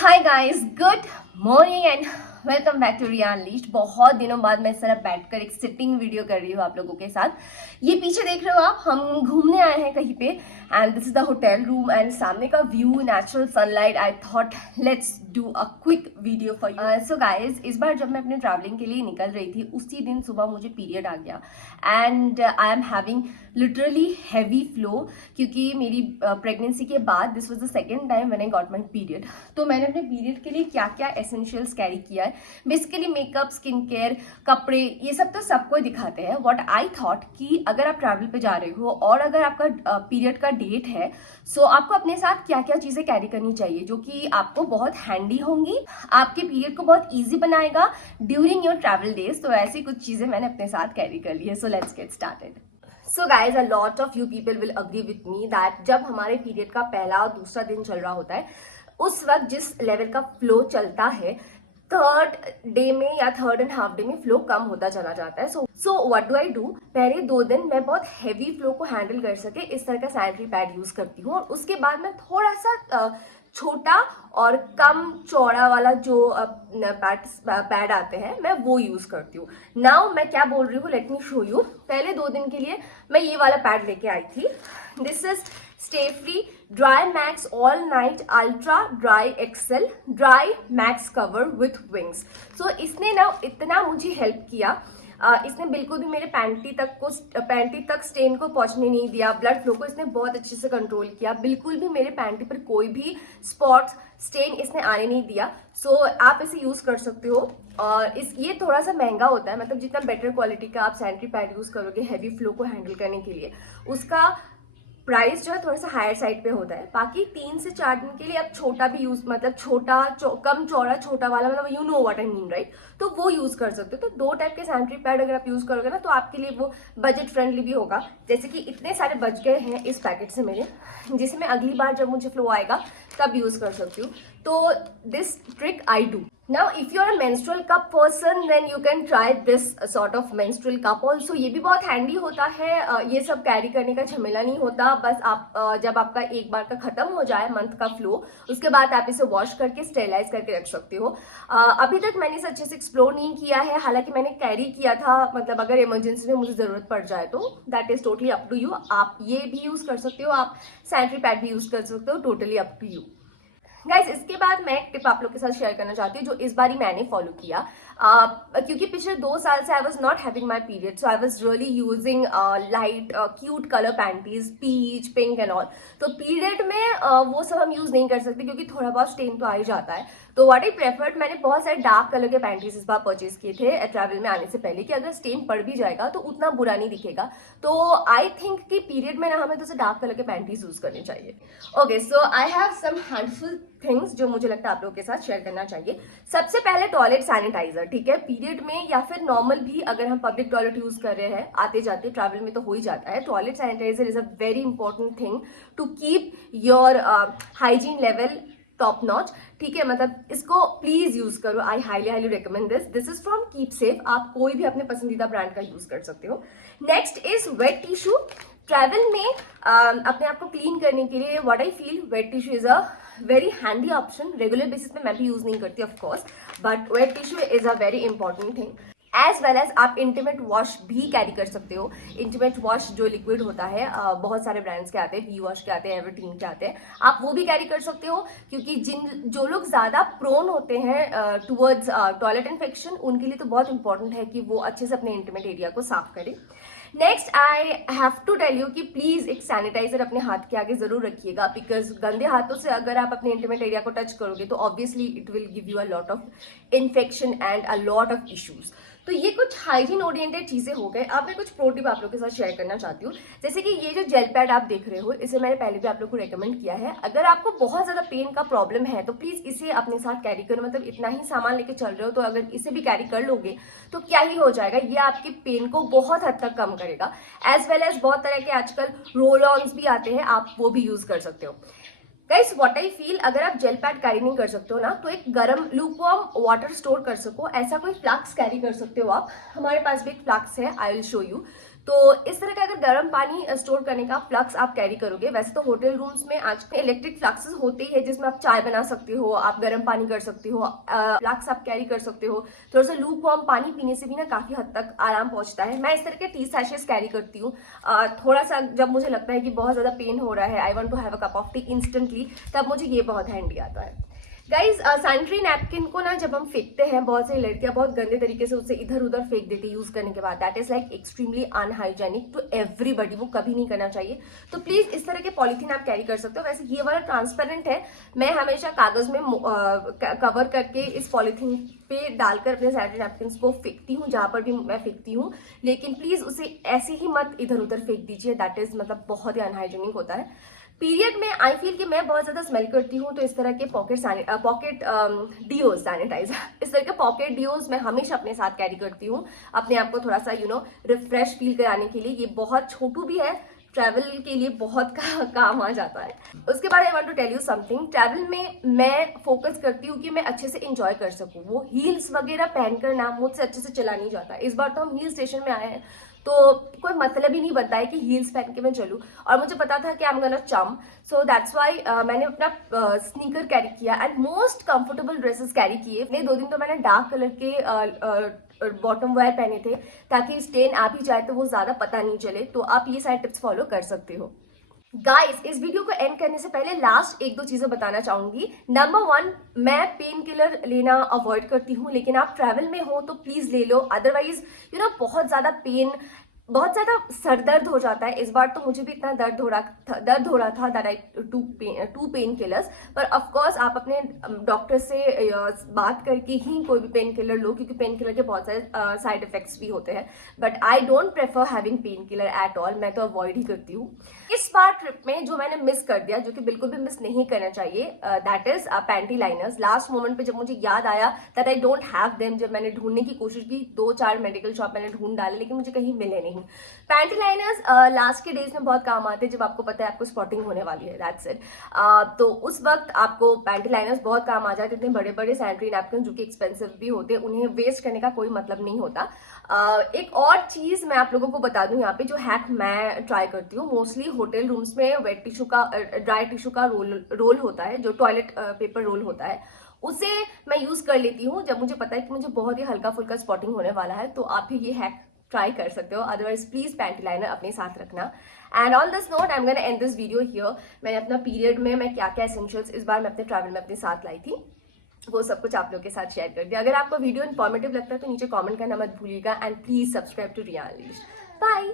Hi guys, good morning and welcome back to Riya unleashed. बहुत दिनों बाद मैं इस तरह बैठकर एक सिटिंग वीडियो कर रही हूँ आप लोगों के साथ। ये पीछे देख रहे हो आप, हम घूमने आए हैं कहीं पे and this is the hotel room and सामने का view, natural sunlight. I thought let's do a quick video for you. So guys, इस बार जब मैं अपने ट्रैवलिंग के लिए निकल रही थी उसी दिन सुबह मुझे पीरियड आ गया and I am having literally heavy flow, क्योंकि मेरी प्रेगनेंसी के बाद this was the second time when I got my period. तो मैंने अपने पीरियड के लिए क्या क्या एसेंशियल्स कैरी किया है, बेसिकली मेकअप, स्किन केयर, कपड़े, ये सब तो सबको दिखाते हैं। व्हाट आई थॉट कि अगर आप ट्रैवल पे जा रहे हो और अगर आपका पीरियड का डेट है, सो आपको अपने साथ क्या क्या चीजें कैरी करनी चाहिए जो कि आपको बहुत हैंडी होंगी, आपके पीरियड को बहुत ईजी बनाएगा ड्यूरिंग योर ट्रैवल डेज। तो ऐसी कुछ चीजें मैंने अपने साथ कैरी कर ली है। So let's get started. So guys, a lot of you people will agree with me that जब हमारे पीरियड का पहला और दूसरा दिन चल रहा होता है, उस वक्त जिस लेवल का फ्लो चलता है, थर्ड डे में या थर्ड एंड हाफ डे में फ्लो कम होता चला जाता है। So what do I do, पहले 2 दिन मैं बहुत हैवी फ्लो को हैंडल कर सके इस तरह का सैनिटरी पैड यूज करती हूँ, और उसके बाद मैं थोड़ा सा छोटा और कम चौड़ा वाला जो पैड आते हैं मैं वो यूज करती हूँ। नाउ मैं क्या बोल रही हूँ, लेट मी शो यू। पहले 2 दिन के लिए मैं ये वाला पैड लेके आई थी। This is stay free dry max all night ultra dry excel dry max cover with wings. So इसने ना इतना मुझे हेल्प किया, इसने बिल्कुल भी मेरे पैंटी तक स्टेन को पहुंचने नहीं दिया, ब्लड फ्लो को इसने बहुत अच्छे से कंट्रोल किया, बिल्कुल भी मेरे पैंटी पर कोई भी स्पॉट्स स्टेन इसने आने नहीं दिया। सो आप इसे यूज कर सकते हो। और ये थोड़ा सा महंगा होता है, मतलब जितना बेटर क्वालिटी का आप सैनिटरी पैड यूज करोगे हैवी फ्लो को हैंडल करने के लिए, उसका प्राइस जो है थोड़ा सा हायर साइड पे होता है। बाकी 3 से 4 दिन के लिए आप छोटा भी यूज, मतलब कम चौड़ा छोटा वाला, मतलब you know what I mean right, तो वो यूज कर सकते हो। तो 2 टाइप के सैनिटरी पैड अगर आप यूज करोगे ना, तो आपके लिए वो बजट फ्रेंडली भी होगा। जैसे कि इतने सारे बच गए हैं इस पैकेट से मेरे, जिसे मैं अगली बार जब मुझे फ्लो आएगा तब यूज कर सकती हूँ। तो this trick I do. Now, if you are a menstrual cup person, then you can try this sort of menstrual cup also. ये भी बहुत हैंडी होता है, ये सब कैरी करने का झमेला नहीं होता। बस आप जब आपका एक बार का खत्म हो जाए मंथ का फ्लो, उसके बाद आप इसे वॉश करके स्टेरिलाइज करके रख सकते हो। अभी तक मैंने इसे अच्छे से एक्सप्लोर नहीं किया है, हालांकि मैंने कैरी किया था, मतलब अगर इमरजेंसी में मुझे जरूरत पड़ जाए तो that is totally up to you. आप ये भी यूज कर सकते हो, आप सैनिटरी पैड भी यूज कर सकते हो, totally up to you. Guys, इसके बाद मैं एक टिप आप लोग के साथ शेयर करना चाहती हूँ जो इस बार ही मैंने फॉलो किया, क्योंकि पिछले 2 साल से I was not having my period, so I was really using light cute colour panties, peach, pink and all. तो पीरियड में वो सब हम यूज नहीं कर सकते क्योंकि थोड़ा बहुत स्टेन तो आ ही जाता है। तो व्हाट आई प्रेफर्ड, मैंने बहुत सारे डार्क कलर के पैंटीज इस बार परचेज किए थे ट्रैवल में आने से पहले, कि अगर स्टेन पड़ भी जाएगा तो उतना बुरा नहीं दिखेगा। तो आई थिंक कि पीरियड में ना हमें तो डार्क कलर के पैंटीज यूज करने चाहिए। Okay, so I have some handful things जो मुझे लगता है आप लोगों के साथ शेयर करना चाहिए। सबसे पहले टॉयलेट सैनिटाइजर, ठीक है, पीरियड में या फिर नॉर्मल भी अगर हम पब्लिक टॉयलेट यूज कर रहे हैं आते जाते, ट्रैवल में तो हो ही जाता है। Toilet sanitizer is a very important thing to keep your hygiene level top notch, ठीक है। मतलब इसको प्लीज यूज करो, I highly recommend this is from keep safe. आप कोई भी अपने पसंदीदा ब्रांड का यूज कर सकते हो। Next is wet tissue. Travel में अपने आप को क्लीन करने के लिए what I feel, wet tissue is a very handy option. Regular basis पे मैं भी यूज नहीं करती of course, but wet tissue is a very important thing. As well as आप इंटीमेट वॉश भी कैरी कर सकते हो। इंटीमेट वॉश जो लिक्विड होता है, बहुत सारे ब्रांड्स के आते हैं, वी वॉश के आते हैं, एवरटीन के आते हैं, आप वो भी कैरी कर सकते हो। क्योंकि जो लोग ज्यादा प्रोन होते हैं टुवर्ड्स टॉयलेट इन्फेक्शन, उनके लिए तो बहुत इंपॉर्टेंट है कि वो अच्छे से अपने इंटीमेट एरिया को साफ करें। Next I have to tell you कि प्लीज एक सैनिटाइजर अपने हाथ के आगे जरूर रखिएगा, बिकॉज गंदे हाथों से अगर आप अपने इंटीमेट एरिया को टच करोगे तो obviously it will give you a lot of infection and a lot of issues. तो ये कुछ हाइजीन ओरिएंटेड चीजें हो गए। अब मैं कुछ प्रो टिप आप लोगों के साथ शेयर करना चाहती हूँ। जैसे कि ये जो जेल पैड आप देख रहे हो, इसे मैंने पहले भी आप लोग को रेकमेंड किया है। अगर आपको बहुत ज्यादा पेन का प्रॉब्लम है तो प्लीज इसे अपने साथ कैरी करो। मतलब इतना ही सामान लेके चल रहे हो तो अगर इसे भी कैरी कर लोगे तो क्या ही हो जाएगा, ये आपके पेन को बहुत हद तक कम करेगा। एज वेल एज बहुत तरह के आजकल रोल ऑन्स भी आते हैं, आप वो भी यूज कर सकते हो। गाइस, व्हाट आई फील, अगर आप जेल पैड कैरी नहीं कर सकते हो ना, तो एक गरम लूकवार्म वाटर स्टोर कर सको, ऐसा कोई फ्लास्क कैरी कर सकते हो आप। हमारे पास भी एक फ्लास्क है, आई विल शो यू। तो इस तरह का अगर गर्म पानी स्टोर करने का फ्लक्स आप कैरी करोगे, वैसे तो होटल रूम्स में आज इलेक्ट्रिक फ्लक्सेस होते ही है जिसमें आप चाय बना सकते हो, आप गर्म पानी कर सकते हो, फ्लक्स आप कैरी कर सकते हो। थोड़ा सा लूक वार्म पानी पीने से भी ना काफी हद तक आराम पहुंचता है। मैं इस तरह के टी सैशेस कैरी करती हूँ। थोड़ा सा जब मुझे लगता है कि बहुत ज्यादा पेन हो रहा है, I want to have a cup of tea instantly, तब मुझे ये बहुत हैंडी आता है। गाइज सैनिटरी नैपकिन को ना जब हम फेंकते हैं, बहुत सारी लड़कियां बहुत गंदे तरीके से उसे इधर उधर फेंक देती है यूज करने के बाद। That is like extremely unhygienic to everybody, वो कभी नहीं करना चाहिए। तो प्लीज इस तरह के पॉलिथीन आप कैरी कर सकते हो। वैसे ये वाला ट्रांसपेरेंट है, मैं हमेशा कागज में कवर करके इस पॉलिथीन पे डालकर अपने सैनिटरी नैपकिन को फेंकती हूँ, जहां पर भी मैं फेंकती हूँ। लेकिन प्लीज उसे ऐसे ही मत इधर उधर फेंक दीजिए, दैट इज मतलब बहुत ही अनहाइजेनिक होता है। पीरियड में आई फील कि मैं बहुत ज्यादा स्मेल करती हूँ, तो इस तरह के पॉकेट डिओज सैनिटाइजर, इस तरह के पॉकेट डिओज मैं हमेशा अपने साथ कैरी करती हूँ, अपने आप को थोड़ा सा रिफ्रेश फील कराने के लिए। ये बहुत छोटू भी है, ट्रैवल के लिए बहुत काम आ जाता है। उसके बाद I want to tell you something, travel में मैं फोकस करती हूँ कि मैं अच्छे से इंजॉय कर सकूँ। वो हील्स वगैरह पहनकर ना मुझसे अच्छे से चला नहीं जाता। इस बार तो हम हिल स्टेशन में आए हैं, तो कोई मतलब ही नहीं बनता है कि हील्स पहन के मैं चलूँ, और मुझे पता था कि आई एम गोना चम, सो दैट्स वाई मैंने अपना स्नीकर कैरी किया and most comfortable dresses carry किए। 2 दिन तो मैंने डार्क कलर के बॉटम वेयर पहने थे, ताकि स्टेन आ भी जाए तो वो ज्यादा पता नहीं चले। तो आप ये सारे टिप्स फॉलो कर सकते हो। गाइस, इस वीडियो को एंड करने से पहले लास्ट 1-2 चीजें बताना चाहूंगी। नंबर 1, मैं पेन किलर लेना अवॉइड करती हूँ, लेकिन आप ट्रैवल में हो तो प्लीज ले लो। अदरवाइज बहुत ज्यादा पेन, बहुत ज्यादा सर दर्द हो जाता है। इस बार तो मुझे भी इतना दर्द हो रहा था that I to painkillers. पर ऑफ कोर्स आप अपने डॉक्टर से बात करके ही कोई भी पेन किलर लो, क्योंकि पेन किलर के बहुत सारे साइड इफेक्ट्स भी होते हैं। But I don't prefer having pain killer at all, मैं तो अवॉइड ही करती हूँ। इस बार ट्रिप में जो मैंने मिस कर दिया, जो कि बिल्कुल भी मिस नहीं करना चाहिए, that is panty liners. Last moment पे जब मुझे याद आया that I don't have them, जब मैंने ढूंढने की कोशिश की, 2-4 मेडिकल शॉप मैंने ढूंढ डाले, लेकिन मुझे कहीं मिले नहीं। पैंटी लाइनर्स लास्ट के डेज में बहुत काम आते हैं, जब आपको पता है आपको स्पॉटिंग होने वाली है, दैट्स इट। तो उस वक्त आपको पैंटी लाइनर्स बहुत काम आ जाते। इतने बड़े बड़े सैनिटरी नैपकिन जो कि एक्सपेंसिव भी होते हैं, उन्हें वेस्ट करने का कोई मतलब नहीं होता। एक और चीज मैं आप लोगों को बता दूं यहाँ पे, जो हैक मैं ट्राई करती हूँ। मोस्टली होटल रूम्स में वेट टिश्यू का, ड्राई टिश्यू का रोल होता है, जो टॉयलेट पेपर रोल होता है, उसे मैं यूज कर लेती हूँ जब मुझे पता है कि मुझे बहुत ही हल्का फुल्का स्पॉटिंग होने वाला है। तो आप भी ये हैक ट्राई कर सकते हो। अदरवाइज प्लीज पैंटी लाइनर अपने साथ रखना। And on this note I am gonna and this video here. मैंने अपना पीरियड में मैं क्या क्या एसेंशियल्स इस बार मैं अपने ट्रैवल में अपने साथ लाई थी, वो सब कुछ आप लोग के साथ शेयर कर दिया। अगर आपको वीडियो इन्फॉर्मेटिव लगता है तो नीचे कमेंट करना मत भूलिएगा, and please subscribe to Riyan unleashed. Bye.